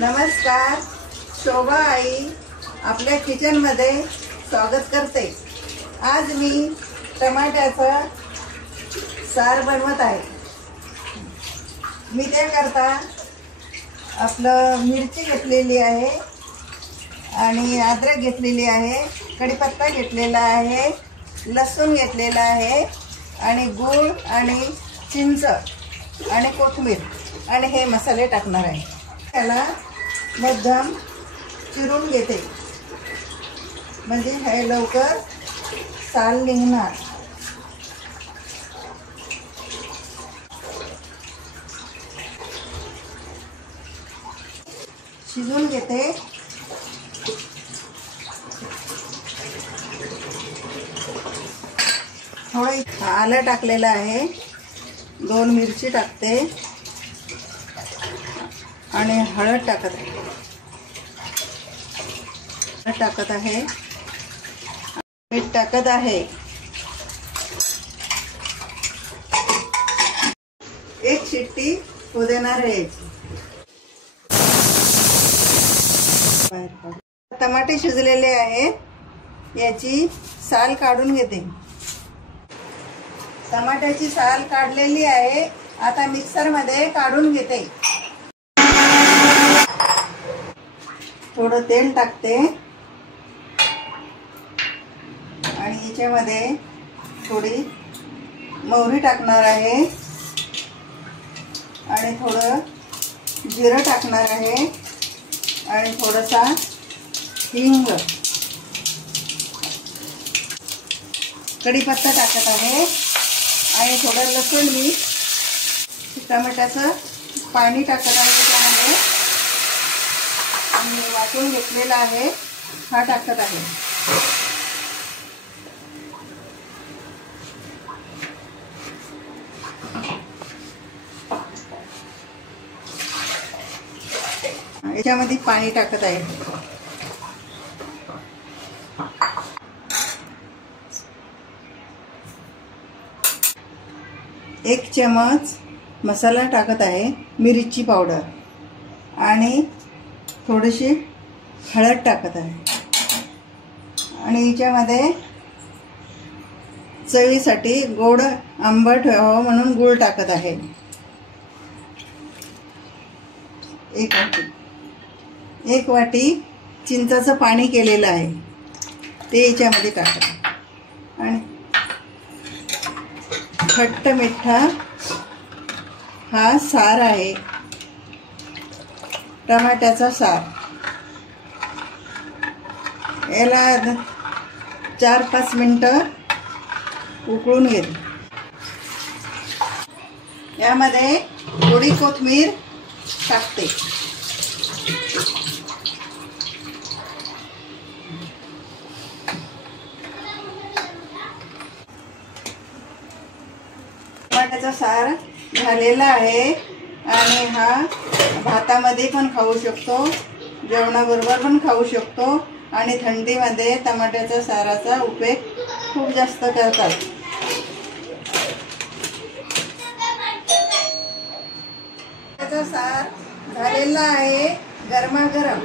नमस्कार, शोभा आई आपल्या किचनमध्ये स्वागत करते। आज मी टमाट्याचा सार बनवत आहे। मी त्याकरता आपलं मिरची घेतलेली आहे आणि अद्रक घेतलेली आहे, कढीपत्ता घेतलेला आहे, लसूण घेतलेला आहे आणि गूळ आणि चिंच आणि कोथिंबीर आणि हे मसाले टाकणार आहे। त्याला मध्यम चिरून घेते म्हणजे हे लवकर साल निघणार। शिजवून घेते। थोडं आलं टाकलेलं आहे, 2 मिरची टाकते आणि हळद टाकत आहे, मीठ टाकत आहे। एक शिट्टी होऊ देणार आहे। टमाटे शिजलेले आहेत, याची साल काढून घेते। टमाट्याची साल काढलेली आहे, आता मिक्सर मध्ये काढून घेते। थोडं तेल टाकते आणि याच्यामध्ये थोडी मोहरी टाकणार आहे आणि थोडं जिरं टाकणार आहे आणि थोडासा हिंग, कढीपत्ता टाकत आहे आणि थोडं लसूण मी टमाट्याचं पाणी टाकत आहे। त्यामध्ये मी वाटून घेतलेला आहे, हा टाकत आहे। याच्यामध्ये पाणी टाकत आहे। एक चमच मसाला टाकत आहे, मिरची पावडर आणि थोडीशी हळद टाकत आहे आणि याच्यामध्ये चवीसाठी गोड आंबट व्हावं म्हणून गूळ टाकत आहे। एक वाटी चिंचाचं पाणी केलेलं आहे ते याच्यामध्ये टाकत आहे आणि खट्ट मिठा हा सार आहे, टमाट्याचा सार। याला 4-5 मिनिटं उकळून घेते। यामध्ये थोडी कोथिंबीर टाकते। टमाट्याचा सार झालेला आहे आणि हा भातामध्ये पण खाऊ शकतो, जेवणाबरोबर पण खाऊ शकतो आणि थंडीमध्ये टमाट्याच्या साराचा उपयोग खूप जास्त करतात। टमाट्याचा सार झालेला आहे, गरमागरम।